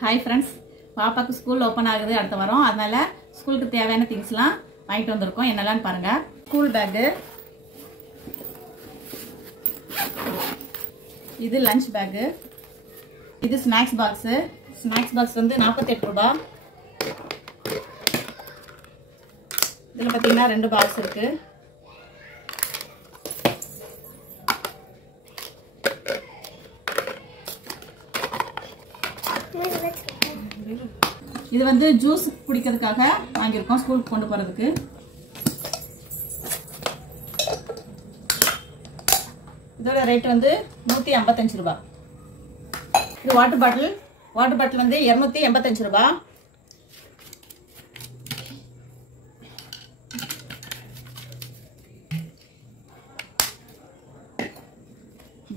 Hi friends, பாப்பாக்கு school open ஆகுது அடுத்த வாரம். அதனால ஸ்கூலுக்கு தேவையான திங்ஸ்லாம் வாங்கிட்டு வந்திருக்கோம். என்னெல்லாம் பாருங்க. ஸ்கூல் பேக்கு, இது லஞ்ச் பேக்கு, இது ஸ்நாக்ஸ் பாக்ஸு. ஸ்நாக்ஸ் பாக்ஸ் வந்து 48 ரூபாய். இதில் பார்த்தீங்கன்னா 2 பாக்ஸ் இருக்கு. இது வந்து ஜூஸ் குடிக்கிறதுக்காக வாங்கியிருக்கோம், ஸ்கூலுக்கு கொண்டு போறதுக்கு. இதோட ரேட் வந்து 155 ரூபாய். இது வாட்டர் பாட்டில் வந்து 285 ரூபாய்.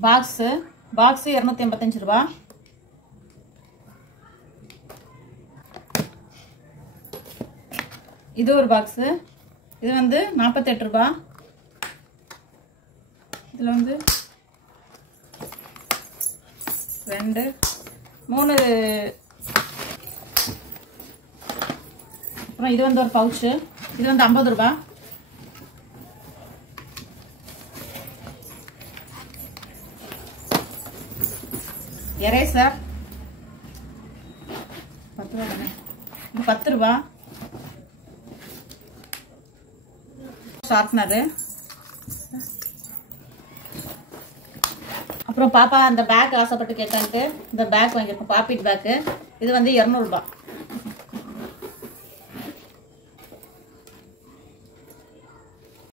பாக்ஸ் 285 ரூபாய். இது ஒரு பாக்ஸ், இது வந்து 48 ரூபாய். இதில் வந்து 2 3. அப்புறம் இது வந்து ஒரு பவுச்சு, இது வந்து 50 ரூபாய். எரேசர் 10 ரூபாய், இது 10 ரூபாய். ஷார்ப்னரு. அப்புறம் பாப்பா அந்த பேக் ஆசைப்பட்டு கேட்டான்ட்டு இந்த பேக் வாங்கியிருக்கோம், பாப்பிட் பேக்கு. இது வந்து 200 ரூபாய்.